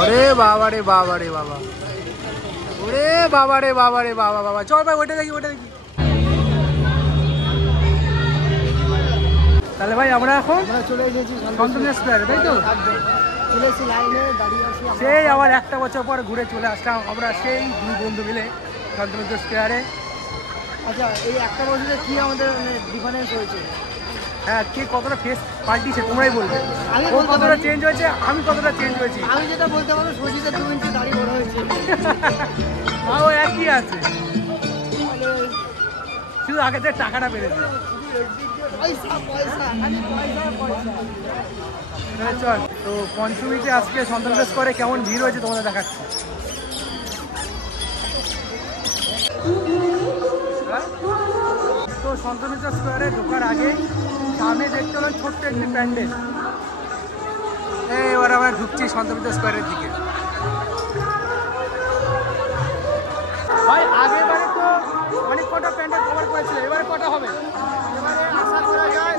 ওরে বাবা রে বাবা রে বাবা, ওরে বাবা রে বাবা রে বাবা বাবা। চল ভাই ওইটা দেখি, ওইটা দেখি। তাহলে ভাই আমরা এখন চলে এসেছি শান্তনু স্কয়ারে, তাই তো? চলে এসেছি, লাইনে দাঁড়িয়ে আছি। সেই আবার একটা বছর পর ঘুরে চলে আসলাম আমরা সেই দুই বন্ধু মিলে শান্তনু স্কয়ারে। আচ্ছা, এই একটা বছরে কি আমাদের ডিফারেন্স হয়েছে? হ্যাঁ, কে কতটা ফেস পাল্টিছে তোমরাই বলবে। আমি ও কতটা চেঞ্জ হয়েছে, আমি কতটা চেঞ্জ হয়েছি। আমি যেটা বলতে পারবো, সজিতে 2 ইঞ্চি দাড়ি বড় হয়েছে। ও একই আছে, শুধু আগে থেকে টাকাটা বেড়েছে। পয়সা পয়সা, খালি পয়সা পয়সা। চল, তো পঞ্চমীতে আজকে শান্তনু স্কয়ারে কেমন ভিড় হয়েছে তোমাদের দেখাচ্ছি। তো শান্তনু স্কয়ারে ঢোকার আগে সামনে দেখতে হলো ছোট্ট একটি প্যান্ডেল। এবার আমরা ঢুকছি শান্তনু স্কয়ারের দিকে। ভাই আগের বারে তো অনেক কটা প্যান্ডেল কভার করেছিল, এবারে কটা হবে? এবারে আশা করা যায়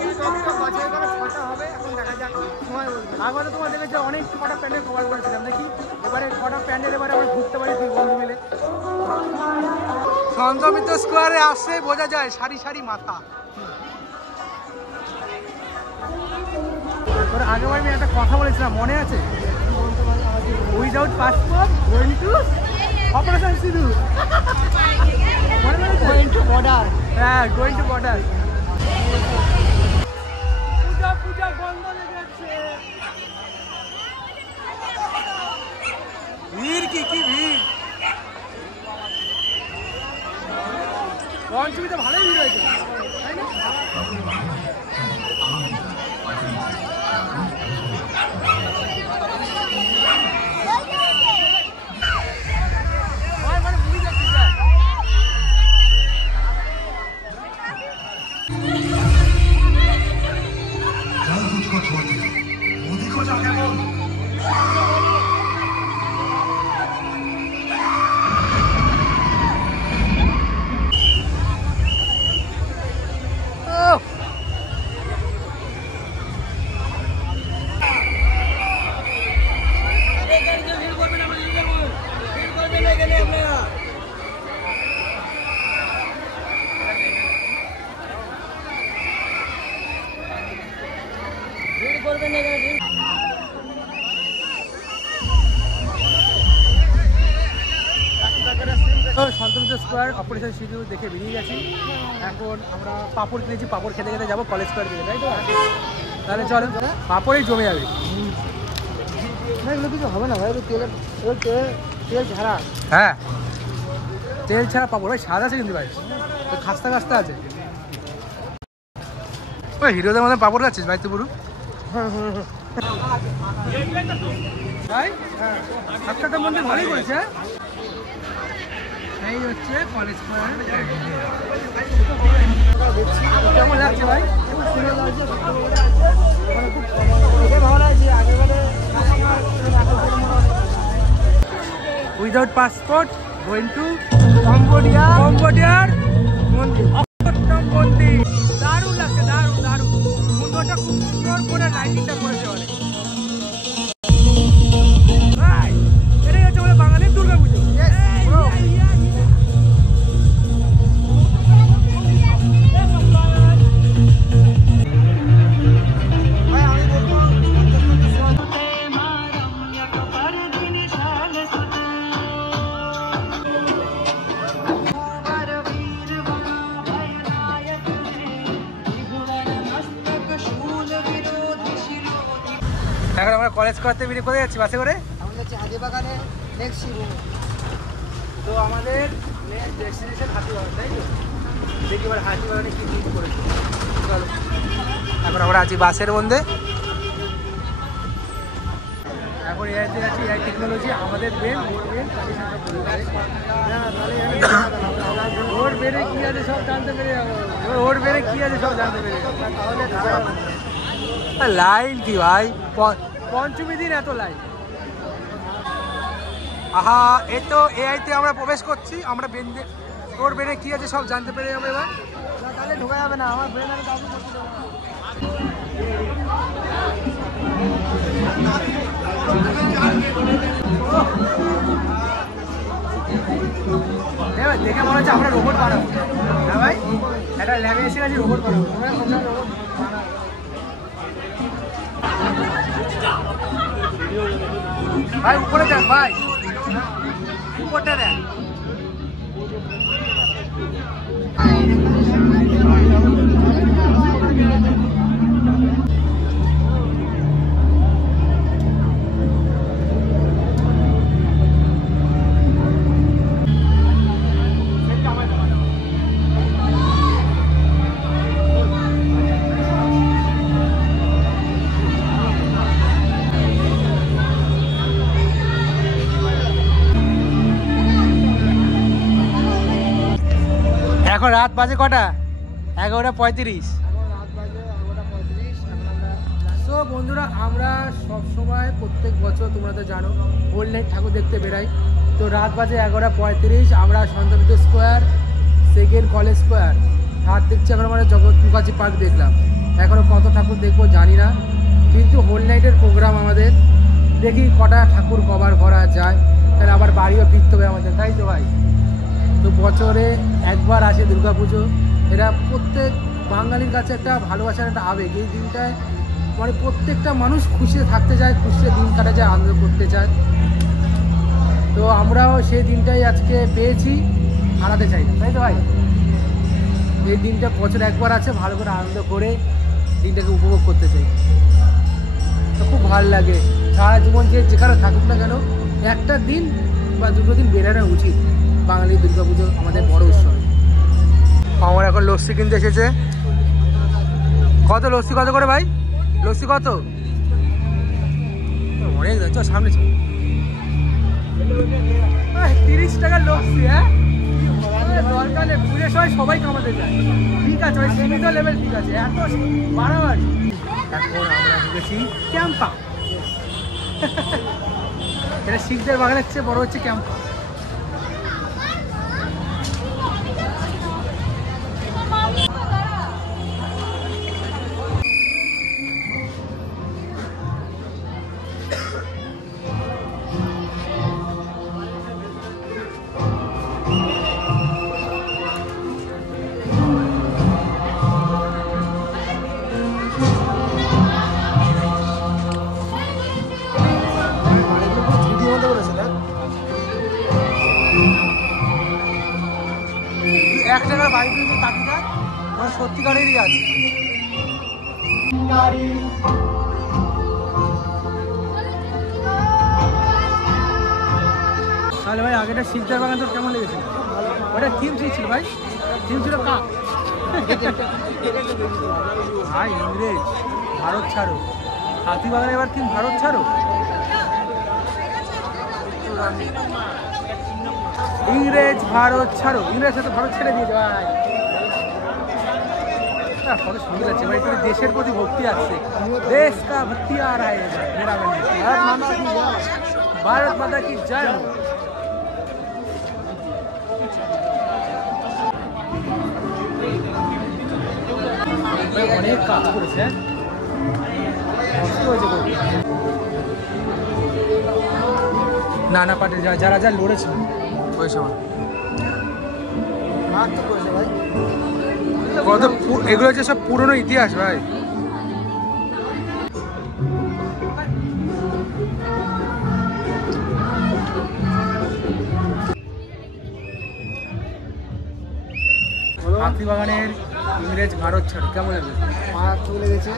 বাছাই করে 6টা হবে, এখন দেখা যাক সময় বলবে। আগরে তোমার দেখেছে অনেক কটা প্যান্ডেল কভার করেছিলাম, দেখি এবারে কটা প্যান্ডেল এবারে আমরা ঘুরতে পারি দুই বন্ধু মিলে। শান্তনু স্কয়ারে আসে বোঝা যায় সারি সারি মাথা। তোর আগেবার আমি একটা কথা বলেছিলাম, মনে আছে? Without passport going to operation Sidhu. Going to border. হ্যাঁ, গোয়িং টু বর্ডার। পূজা পূজা বন্ধ লেগে যাচ্ছে। ভিড় কি ভিড়! পঞ্চমীতে ভালোই ভিড় হয়েছে, তাই না? শান্তনু স্কয়ার অপারেশন সিধু দেখে বেরিয়ে গেছি। এখন আমরা পাপড় কিনেছি, পাপড় খেতে খেতে যাবো কলেজ স্কয়ার দিকে, তাই তো? তাহলে চলো, পাপড়েই জমে যাবে। এগুলো কিছু হবে না ভাই, তেল ছাড়া। হ্যাঁ, তেল ছাড়া পাপড় ভাই, স্বাদ আছে কিন্তু ভাই, খাস্তা খাস্তা আছে। ওই হিরোদের মধ্যে পাপড় খাচ্ছিস ভাই তুই পুরো? ভাই একটা মন্দির ভালোই করেছে। এই হচ্ছে কলেজ স্কয়ার। কেমন লাগছে ভাই? উইদাউট পাসপোর্ট গোয়িং টু কম্বোডিয়ার মন্দির, অক্ষরধাম মন্দির। দারুণ লাগছে, দারুণ দারুণ। সুন্দরটা খুব সুন্দর করে লাইটিংটা করেছে অনেক। ভাই এটাই হচ্ছে আমাদের বাঙালির দুর্গা পুজো। এখন আমরা কলেজ করতে বেরিয়ে কোথায় যাচ্ছি? বাসে করে আমরা যাচ্ছি হাতিবাগানে, নেক্সট শিবুর। তো আমাদের নেক্সট ডেস্টিনেশন হাতিবাগান, তাই তো? দেখি এবার হাতিবাগানে কি মিট করেছি। চলো, এখন আমরা আছি বাসের মধ্যে। এখন এআইতে আছি, এআই টেকনোলজি। আমাদের ব্রেন, ওর ব্রেন, তাদের সাথে ওর ব্রেনে কী আছে সব জানতে পেরে যাবো। ওর ব্রেনে কী আছে সব জানতে পেরে যাবো। তাহলে লাইন কি ভাই, পঞ্চমী দিন এত লাইন। আহা, এই তো এআইতে আমরা প্রবেশ করছি। আমরা তোর ব্রেনে কি আছে সব জানতে পেরে যাবো এবার। তাহলে ঢোকা যাবে না, আমার ব্রেন আমি কাউকে করতে দেবো না। দেখে মনে হচ্ছে আমরা রোবট বানাবো। হ্যাঁ ভাই, একটা ল্যাবে এসে গেছি রোবট বানাবো। তোমরা রোবট বানাবো। ভাই উপরে দেখ ভাই, উপরটা দেখ। এখন রাত বাজে কটা? 11:35। তো বন্ধুরা, আমরা সব সময় প্রত্যেক বছর তোমরা তো জানো হোল নাইট ঠাকুর দেখতে বেরাই। তো রাত বাজে 11:35, আমরা সন্তবিদ্যা square, second college square, third দেখছি এখন আমরা জগৎ মুখার্জি পার্ক দেখলাম। এখনও কত ঠাকুর দেখবো জানি না, কিন্তু হোল নাইটের প্রোগ্রাম আমাদের। দেখি কটা ঠাকুর কভার করা যায়, তাহলে আবার বাড়িও ফিরতে হবে আমাদের, তাই তো ভাই? তো বছরে একবার আসে দুর্গা পুজো। এটা প্রত্যেক বাঙালির কাছে একটা ভালোবাসার একটা আবেগ। এই দিনটায় মানে প্রত্যেকটা মানুষ খুশিতে থাকতে চায়, খুশিতে দিন কাটা যায়, আনন্দ করতে চায়। তো আমরাও সেই দিনটাই আজকে পেয়েছি, হারাতে চাই না, তাই তো ভাই? এই দিনটা বছরে একবার আছে, ভালো করে আনন্দ করে দিনটাকে উপভোগ করতে চাই। তো খুব ভালো লাগে। সারা জীবন যে যেখানে থাকুক না কেন, একটা দিন বা দুটো দিন বেরোনো উচিত। বাঙালি দুর্গাপুজো আমাদের বড় উৎসব। আমার এখন লস্যি কিনতে এসেছে। কত লস্যি কত করে ভাই? লস্যি কত? অনেক চ সামনে চ। 30 টাকার লস্যি। হ্যাঁ, দরকার নেই, পুজোর সময় সবাই কামাতে যায়। ঠিক আছে ভাই, সীমিত লেভেল ঠিক আছে, এত বাড়াবাড়ি। এখন আমরা ঢুকেছি ক্যাম্পা। এটা শিখদের বাগানের চেয়ে বড় হচ্ছে ক্যাম্পা। এক টাকার বাইক কিন্তু তাকিয়ে মানে সত্যিকারেরই আছে। তাহলে ভাই আগেটা শিকদার বাগান তোর কেমন লেগেছে? ওটা থিম ছিল ভাই, থিম ছিল কাক। ভাই ইংরেজ ভারত ছাড়ো, হাতি বাগানে এবার থিম ভারত ছাড়ো। ইংরেজ ভারত ছাড়ো, ইংরেজ সাথে ভারত ছেড়ে দিয়েছে ভাই। কত সুন্দর আছে ভাই, তোর দেশের প্রতি ভক্তি আসছে। দেশ কা ভক্তি আ রা হ্যায় মেরা বন্ধু। ভারত মাতা কি জয় হোক। অনেক কাজ করেছে, নানা পার্টি যারা যা লড়েছে ওই সময়। কত এগুলো হচ্ছে সব পুরনো ইতিহাস ভাই। হাতিবাগানের ইংরেজ ভারত ছাড়ো কেমন লাগে? মারাত্মক লেগেছে,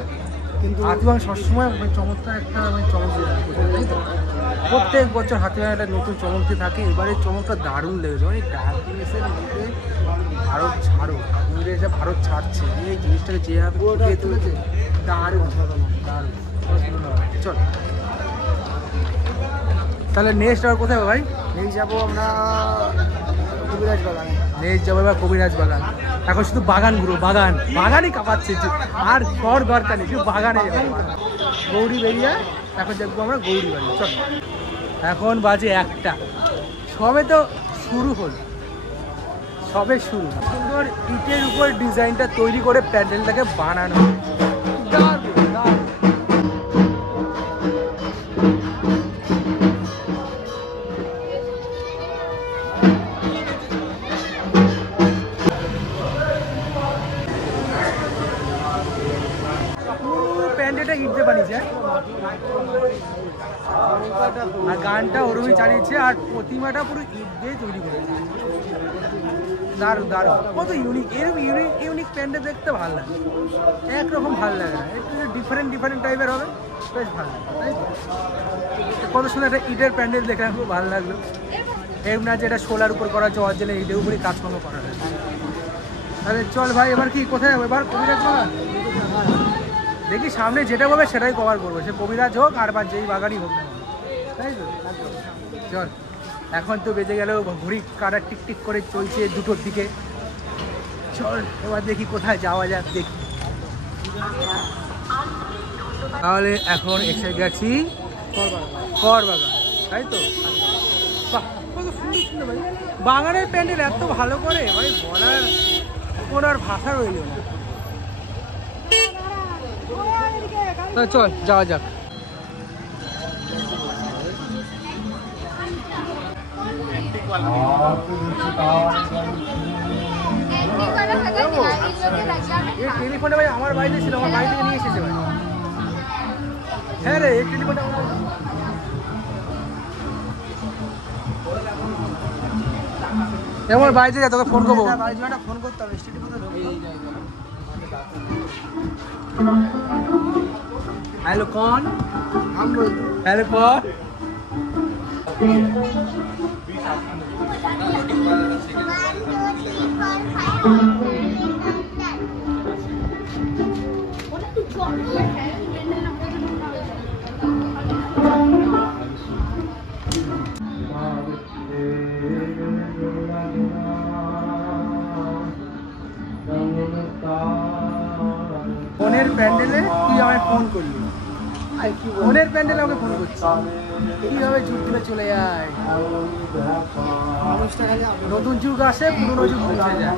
কিন্তু হাতিবাগান সবসময় চমৎকার একটা চমক দিয়ে থাকে, তাই তো? প্রত্যেক বছর হাতিবাগান একটা নতুন চমক দিয়ে থাকে। এবারে চমকটা দারুণ লেগেছে, মানে ডার্কনেসের মধ্যে ভারত ছাড়ো, ইংরেজরা ভারত ছাড়ছে, এই জিনিসটাকে যেভাবে ফুটিয়ে তুলেছে দারুণ দারুণ। চল তাহলে নেক্সট আর কোথায় ভাই? নেক্সট যাবো আমরা কবিরাজ বাগানে। নেক্সট যাবো এবার কবিরাজ বাগান। এখন শুধু বাগান ঘুরো, বাগান বাগানই কাঁপাচ্ছে, আর ঘর দরকার নেই, শুধু বাগানে যাবো। গৌরী বেরিয়া এখন দেখবো আমরা গৌরী বাড়ি। চল, এখন বাজে 1টা, সবে তো শুরু হলো, সবে শুরু। সুন্দর ইটের উপর ডিজাইনটা তৈরি করে প্যান্ডেলটাকে বানানো দারুণ দারুণ। আর গানটা ওরমই চালিয়েছে, আর প্রতিমাটা পুরো ইট দিয়ে তৈরি করেছে। দারুণ দারুণ, কত ইউনিক, এরকম ইউনিক প্যান্ডেল দেখতে ভালো লাগে, একরকম ভালো লাগে না, একটু ডিফারেন্ট টাইপের হবে, বেশ ভালো লাগে, তাই তো? কত সুন্দর একটা ইটের প্যান্ডেল দেখে খুব ভালো লাগলো। এরকম না যেটা শোলার উপর করা হচ্ছে, অরিজিনাল ইটের উপরই কাজকর্ম করা যায়। তাহলে চল ভাই, এবার কি কোথায় যাবো? এবার কবিরাজ বাগান দেখি, সামনে যেটা বলবে সেটাই কভার করবো, সে কবিরাজ হোক আর বা যেই বাগানই হোক না, তাই তো? চল, এখন তো বেজে গেল, ঘড়ি কাটা টিকটিক করে চলছে 2টোর দিকে। চল এবার দেখি কোথায় যাওয়া যাক, দেখি। তাহলে এখন এসে গেছি কর বাগান, তাই তো? বাহ, কত সুন্দর সুন্দর ভাই বাগানের প্যান্ডেল, এত ভালো করে ভাই, বলার কোনো আর ভাষা রইল না। চল যাওয়া যাক। টেলিফোনটা ভাই আমার বাড়িতে ছিল, আমার বাড়ি থেকে নিয়ে এসেছে ভাই। হ্যাঁ রে, এই টেলিফোনটা আমার বাড়িতে যা, তোকে ফোন করবো, ফোন করতে হবে। हेलो कौन? हम बोलते। हेलो कौन? ফোনের প্যান্ডেলে তুই আমায় ফোন করলি, ফোনের প্যান্ডেলে আমাকে ফোন করছিস, কীভাবে যুগ দিলে চলে যায়, নতুন যুগ আসে, পুরনো যুগ মুছে যায়।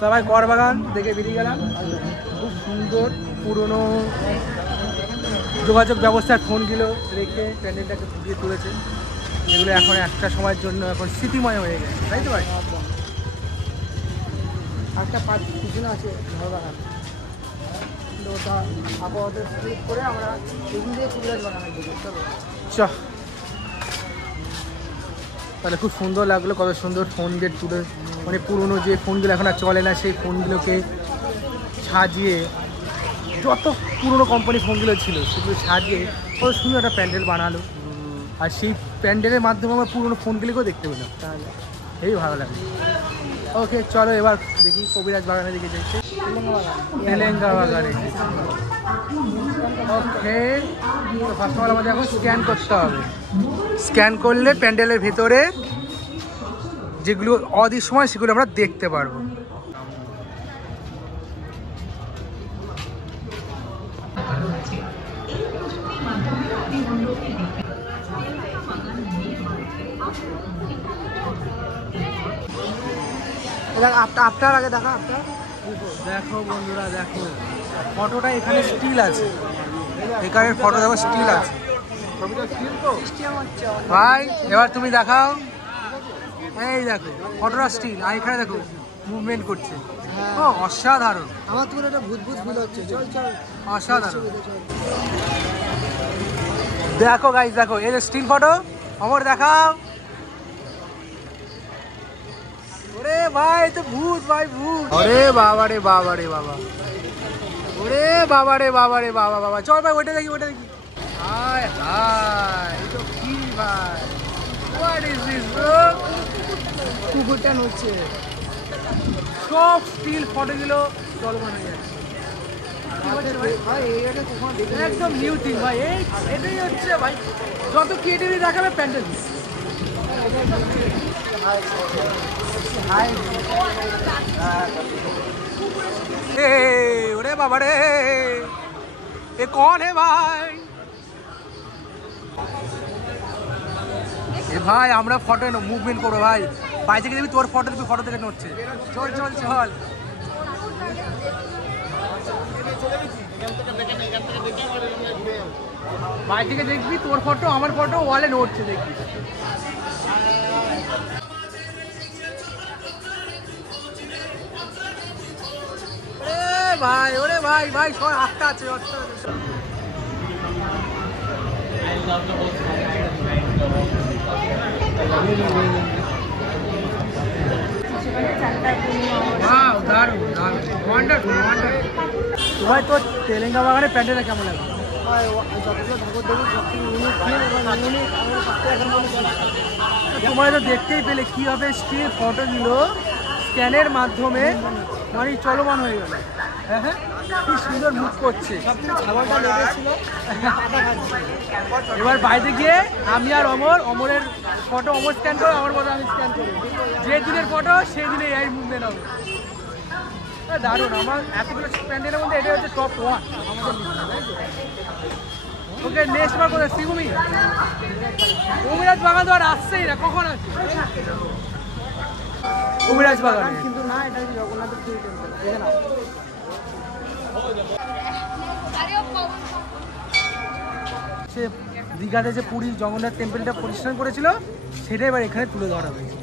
তো ভাই কর বাগান দেখে বেরিয়ে গেলাম, খুব সুন্দর পুরনো যোগাযোগ ব্যবস্থার ফোনগুলো রেখে প্যান্ডেলটাকে ফুটিয়ে তুলেছে, যেগুলো এখন একটা সময়ের জন্য এখন স্মৃতিময় হয়ে গেছে, তাই তো ভাই? একটা পাঁচ পিছনে আছে ঘর বাগান, ওটা আপাতত স্লিপ করে আমরা এগিয়ে দিয়ে কবিরাজ বাগানের দিকে চলো। চল, তাহলে খুব সুন্দর লাগলো, কত সুন্দর ফোন গেট তুলে, মানে পুরনো যে ফোনগুলো এখন আর চলে না, সেই ফোনগুলোকে সাজিয়ে, যত পুরনো কোম্পানি ফোনগুলো ছিল সেগুলো সাজিয়ে কত সুন্দর একটা প্যান্ডেল বানালো, আর সেই প্যান্ডেলের মাধ্যমে আমরা পুরনো ফোনগুলিকেও দেখতে পেলাম, তাহলে এই ভালো লাগে। ওকে চলো এবার দেখি কবিরাজ বাগানের দিকে যাইছে, তেলেঙ্গা বাগানে। ওকে, তো ফার্স্ট অফ অল আমাদের এখন স্ক্যান করতে হবে, স্ক্যান করলে প্যান্ডেলের ভেতরে যেগুলো অদৃশ্যময় সেগুলো আমরা দেখতে পারবো। আপনার আগে দেখা, আপনার দেখো বন্ধুরা, দেখো ফটোটা এখানে স্টিল আছে, এখানে ফটো দেখো স্টিল আছে ভাই। এবার তুমি দেখাও, এই দেখো ফটোটা স্টিল, আর এখানে দেখো মুভমেন্ট করছে, ও অসাধারণ, আমার তো একটা ভূত ফিল হচ্ছে, চল চল, অসাধারণ। দেখো গাইস, দেখো এই যে স্টিল ফটো, আমার দেখাও। ওরে ভাই তো ভূত, ভাই ভূত, ওরে বাবা রে বাবা রে বাবা, ওরে বাবা রে বাবা রে বাবা বাবা, চল ভাই ওইটা দেখি, ওইটা দেখি। হায় হায়, এই তো কি ভাই, হোয়াট ইজ দিস ব্রো? কুকুরটা নড়ছে, সব স্টিল ফটোগুলো চলমান হয়ে যাচ্ছে ভাই, একদম নিউ থিং ভাই, এটাই হচ্ছে ভাই, যত ক্রিয়েটিভিটি দেখাবে প্যান্ডেল। ওরে বাবা রে, এ কौन है ভাই? এ ভাই আমরা ফটো মুভমেন্ট করবো ভাই, বাইরে থেকে দেখবি তোর ফটো দেখবি, ফটো থেকে নড়ছে, চল চল চল। বাইরে থেকে দেখবি তোর ফটো আমার ফটো ওয়ালে নড়ছে, দেখবি। ওরে ভাই ভাই সবাই আটটা আছে দারুণ দারুণ ওয়ান্ডারফুল ওয়ান্ডারফুল। ভাই তোর তেলেঙ্গা বাগানে প্যান্ডেলটা কেমন লাগে? তোমার তো দেখতেই পেলে কিভাবে স্টিল ফটোগুলো স্ক্যানের মাধ্যমে মানে চলমান হয়ে গেল। হ্যাঁ হ্যাঁ কি সুন্দর মুখ করছে। এবার বাইরে গিয়ে আমি আর অমরের ফটো অমর স্ক্যান করো, আমার ফটো আমি স্ক্যান করি। যে দিনের ফটো সেই দিনে এই মুভমেন্ট হবে। দারুণ, আমার এতগুলো প্যান্ডেলের মধ্যে এটা হচ্ছে টপ 1 আমাদের। ওকে নেক্সট বার কোথায়? শ্রীভূমি কবিরাজ বাগান তো আর আসছেই না, কখন আছে কবিরাজ বাগান? কিন্তু না, এটা হচ্ছে জগন্নাথের পুরী টেম্পল। দেখে নাও সে দীঘাতে যে পুরী জগন্নাথ টেম্পলটা প্রতিষ্ঠান করেছিল সেটা এবার এখানে তুলে ধরা হয়েছে।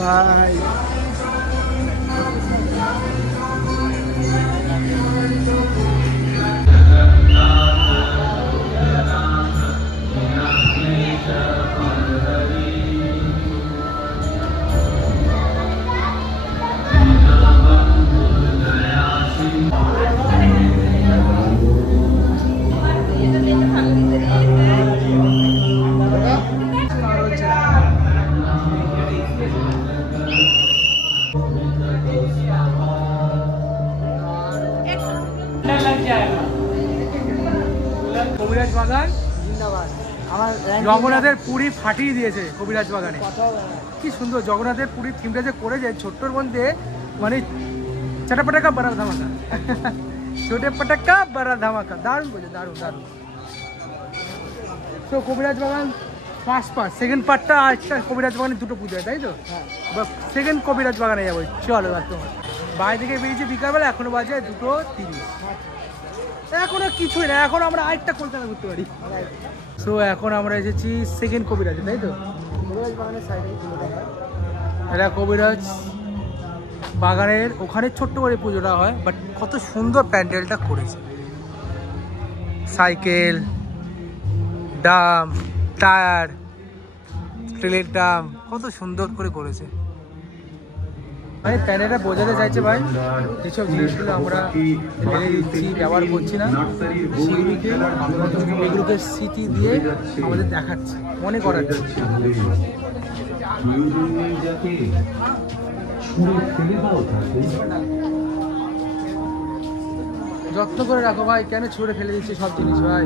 ভাই কবিরাজ বাগান জিন্দাবাদ। আমার জগন্নাথের পুরী ফাটিয়ে দিয়েছে কবিরাজ বাগানে। কি সুন্দর জগন্নাথের পুরীর থিমটা যে করেছে ছোট্টর মধ্যে, মানে চাটাপাটাকা বাড়া ধামাকা ছোটে পাটাকা বাড়া ধামাকা। দারুণ বলছে, দারুণ দারুণ। তো কবিরাজ বাগান ফার্স্ট পার্ট, সেকেন্ড পার্টটা আজটা কবিরাজ বাগানে দুটো পুজো হয় তাই তো? সেকেন্ড কবিরাজ বাগানে যাবো। চলো তোমার বাইরে থেকে বেরিয়েছি বিকালবেলা, এখনো বাজে 2:30। এখনো কিছুই না, এখন আমরা আরেকটা কলকাতা ঘুরতে পারি। সো এখন আমরা এসেছি সেকেন্ড কবিরাজ তাই তো? কবিরাজ বাগানের সাইডে এটা কবিরাজ বাগানের ওখানে ছোট্ট করে পুজোটা হয়, বাট কত সুন্দর প্যান্ডেলটা করেছে। সাইকেল, ডাম, টায়ার, স্টিলের ডাম, কত সুন্দর করে করেছে। মানে প্যান্ডেলটা বোঝাতে চাইছে ভাই যেসব জিনিসগুলো আমরা ফেলে দিচ্ছি, ব্যবহার করছি না, সেগুলিকে এগুলোকে স্মৃতি দিয়ে আমাদের দেখাচ্ছে, মনে করার জন্য। যত্ন করে রাখো ভাই, কেন ছুঁড়ে ফেলে দিচ্ছি সব জিনিস ভাই?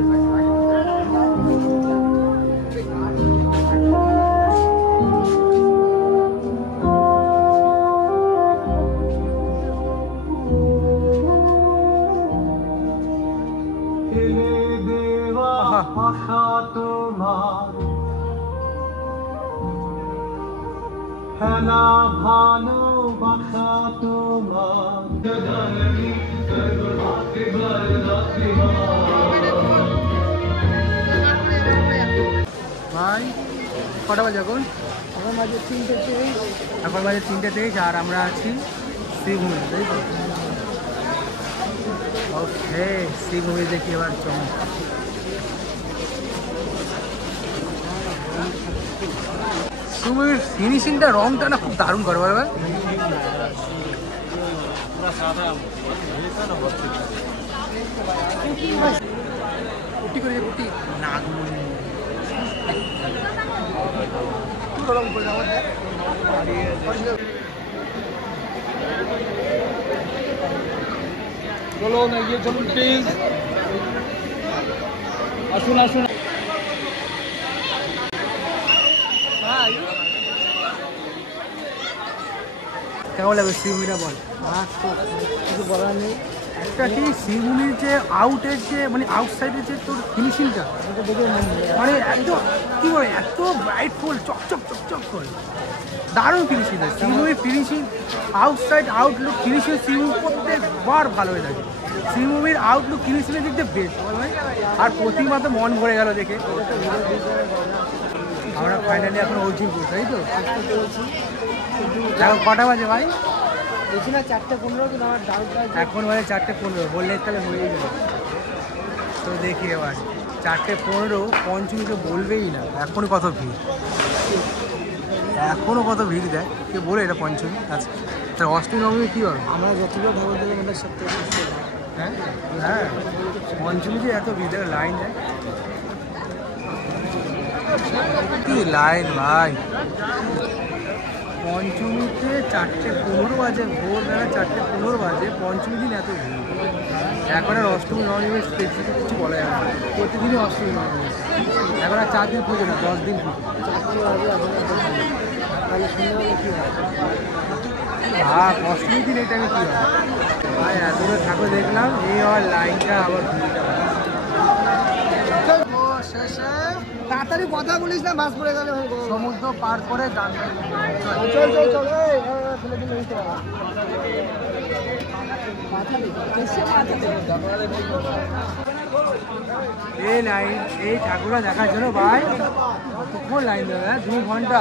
হেলা ভালোবাসা তোমার ভাই কটা বাজে এখন? এখন বাজে 3:23। এখন বাজে 3:23 আর আমরা আছি শ্রীভূমি তাই তো? ওকে, শ্রীভূমি দেখি এবার চমক। শ্রীভূমির ফিনিশিংটা, রংটা না খুব দারুণ করে বলবে। কুটি করে কুটি নাক চলো না গিয়ে চলুন প্লিজ, আসুন আসুন। কেমন লাগবে শ্রীভূমিটা বল? কিছু বলার নেই। একটা কি শ্রীভূমির যে আউটের যে মানে আউটসাইডের যে তোর ফিনিশিংটা, এটা দেখে মন ভরে মানে এত কি বলে, এত ব্রাইট ফুল চকচক চকচক করে, দারুণ ফিনিশিং। শ্রীভূমির finishing, outside outlook finishing Sreebhumi প্রত্যেকবার ভালো হয়ে থাকে। শ্রীভূমির আউটলুক ফিনিশিংয়ের দিক দিয়ে বেস্ট বল ভাই। আর প্রতিমা তো মন ভরে গেল দেখে। আমরা ফাইনালি এখন অর্জুনপুর তাই তো? দেখো কটা বাজে ভাই? দেখি না 4:15 কিন্তু আমার ডাউটটা এখন বাজে 4:15, বললে তাহলে হয়ে যাবে। তো দেখি এবার 4:15, পঞ্চমীকে বলবেই না এখনও কত ভিড়, এখনও কত ভিড় দেয় কে বলে এটা পঞ্চমী। আচ্ছা তার অষ্টমী নবমী কী হবে? আমরা যতগুলো ঠাকুর দেখে আমাদের সবথেকে হ্যাঁ হ্যাঁ, পঞ্চমীতে এত ভিড় দেয়, লাইন দেয়, কি লাইন ভাই। পঞ্চমীতে 4:15 বাজে, ভোরবেলা 4:15 বাজে, পঞ্চমী দিন এত ভিড়। এখন আর অষ্টমী নবমী স্পেসিফিক কিছু বলা যাবে না, প্রতিদিনই অষ্টমী নবমী। এখন আর 4 দিন পুজো না, 10 দিন পুজো। তাহলে সন্ধ্যাবেলা কী হয়? ভাব অষ্টমীর দিন এই টাইমে কী হয় ভাই, এতগুলো ঠাকুর দেখলাম, এই আবার লাইনটা আবার ভিড়টা। তাড়াতাড়ি কথা বলিস না, বাস পড়ে গেলে সমুদ্র পার করে গান চল চল চল ফেলে দিলে হইতে পারে। এই লাইন, এই ঠাকুরটা দেখার জন্য ভাই কখন লাইন দেবে, 2 ঘন্টা।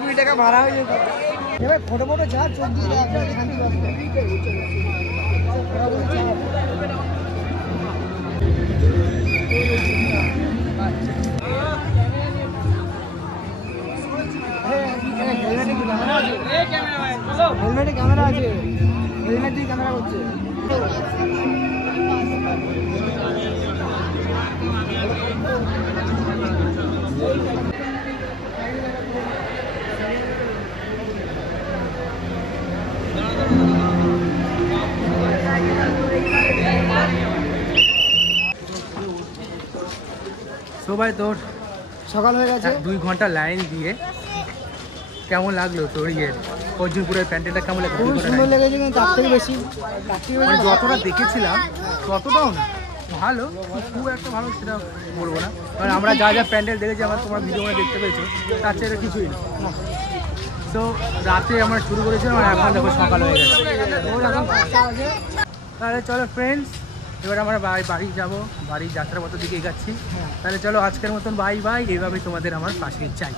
20 টাকা ভাড়া হয়ে যেত। এবার ফটো ফটো যা চোখ দিয়ে দেখ শান্তি পাবে। হেলমেটে ক্যামেরা আছে, হেলমেট দিয়ে ক্যামেরা করছে। সবাই তোর সকাল হয়ে গেছে। 2 ঘন্টা লাইন দিয়ে কেমন লাগলো তোর ইয়ে অর্জুনপুরের প্যান্ডেলটা কেমন লাগলো? খুব সুন্দর লেগেছে, কিন্তু তার থেকে বেশি মানে যতটা দেখেছিলাম ততটাও না, ভালো, খুব একটা ভালো সেটা বলবো না, কারণ আমরা যা যা প্যান্ডেল দেখেছি, আমার তোমার ভিডিও দেখতে পেয়েছো, তার চেয়ে এটা কিছুই না। তো রাতে আমরা শুরু করেছিলাম আর এখন দেখো সকাল হয়ে গেছে। তাহলে চলো ফ্রেন্ডস, এবার আমরা বাড়ি যাব, বাড়ির যাত্রা পথের দিকে এগাচ্ছি। তাহলে চলো আজকের মতন বাই বাই, এইভাবে তোমাদের আমার পাশে চাই।